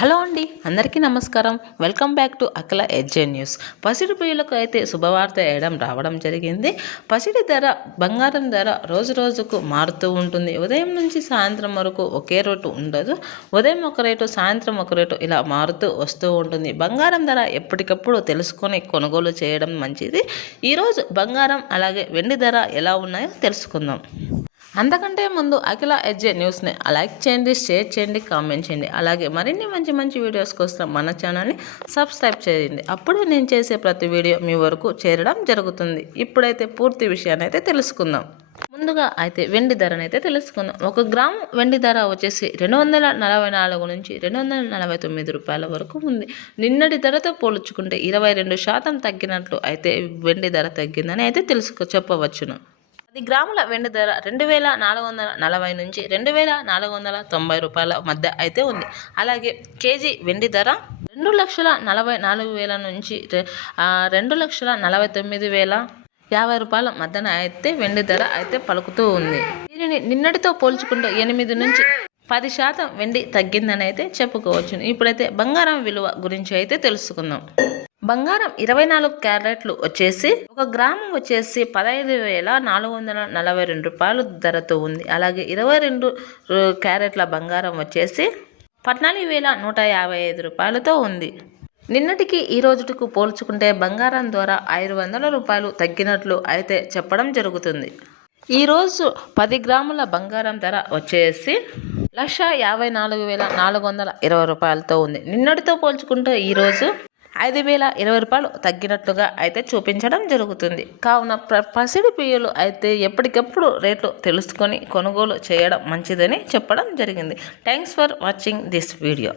Hello అండి అందరికీ నమస్కారం. వెల్కమ్ బ్యాక్ టు అఖిల ఎడ్జే న్యూస్. పసిడి ప్రియులకు అయితే శుభవార్త వేయడం రావడం జరిగింది. పసిడి ధర బంగారం ధర రోజు రోజుకు మారుతూ ఉంటుంది. ఉదయం నుంచి సాయంత్రం వరకు ఒకే రేటు ఉండదు. ఉదయం ఒక రేటు సాయంత్రం ఒక రేటు ఇలా మారుతూ వస్తూ ఉంటుంది. బంగారం ధర ఎప్పటికప్పుడు తెలుసుకొని కొనుగోలు చేయడం మంచిది. ఈరోజు బంగారం అలాగే వెండి ధర ఎలా ఉన్నాయో తెలుసుకుందాం. అంతకంటే ముందు అఖిల ఎజ్జే న్యూస్ని లైక్ చేయండి షేర్ చేయండి కామెంట్ చేయండి. అలాగే మరిన్ని మంచి మంచి వీడియోస్ కోసం మన ఛానల్ని సబ్స్క్రైబ్ చేయండి. అప్పుడే నేను చేసే ప్రతి వీడియో మీ వరకు చేరడం జరుగుతుంది. ఇప్పుడైతే పూర్తి విషయాన్ని అయితే తెలుసుకుందాం. ముందుగా అయితే వెండి ధరను అయితే తెలుసుకుందాం. ఒక గ్రాము వెండి ధర వచ్చేసి రెండు వందల నలభై నాలుగు నుంచి రెండు వందల నలభై తొమ్మిది రూపాయల వరకు ఉంది. నిన్నటి ధరతో పోల్చుకుంటే ఇరవై రెండు శాతం తగ్గినట్లు అయితే వెండి ధర తగ్గిందని అయితే తెలుసుకో చెప్పవచ్చును. పది గ్రాముల వెండి ధర రెండు వేల నాలుగు వందల నలభై నుంచి రెండు వేల నాలుగు వందల తొంభై రూపాయల మధ్య అయితే ఉంది. అలాగే కేజీ వెండి ధర రెండు లక్షల నలభై నాలుగు వేల నుంచి రెండు లక్షల నలభై తొమ్మిది వేల యాభై రూపాయల మధ్యన అయితే వెండి ధర అయితే పలుకుతూ ఉంది. దీనిని నిన్నటితో పోల్చుకుంటే ఎనిమిది నుంచి పది శాతం వెండి తగ్గిందని అయితే చెప్పుకోవచ్చు. ఇప్పుడైతే బంగారం విలువ గురించి అయితే తెలుసుకుందాం. బంగారం ఇరవై నాలుగు క్యారెట్లు వచ్చేసి ఒక గ్రామం వచ్చేసి పదహైదు వేల నాలుగు వందల నలభై రెండు రూపాయలు ధరతో ఉంది. అలాగే ఇరవై రెండు క్యారెట్ల బంగారం వచ్చేసి పద్నాలుగు వేల నూట యాభై ఐదు రూపాయలతో ఉంది. నిన్నటికి ఈ రోజుకు పోల్చుకుంటే బంగారం ద్వారా ఐదు వందల రూపాయలు తగ్గినట్లు అయితే చెప్పడం జరుగుతుంది. ఈరోజు పది గ్రాముల బంగారం ధర వచ్చేసి లక్ష యాభై నాలుగు వేల నాలుగు వందల ఇరవై రూపాయలతో ఉంది. నిన్నటితో పోల్చుకుంటే ఈరోజు ఐదు వేల ఇరవై రూపాయలు తగ్గినట్టుగా అయితే చూపించడం జరుగుతుంది. కావున ప్ర పసిడి పియ్యలు అయితే ఎప్పటికప్పుడు రేట్లు తెలుసుకొని కొనుగోలు చేయడం మంచిదని చెప్పడం జరిగింది. Thanks for watching this video.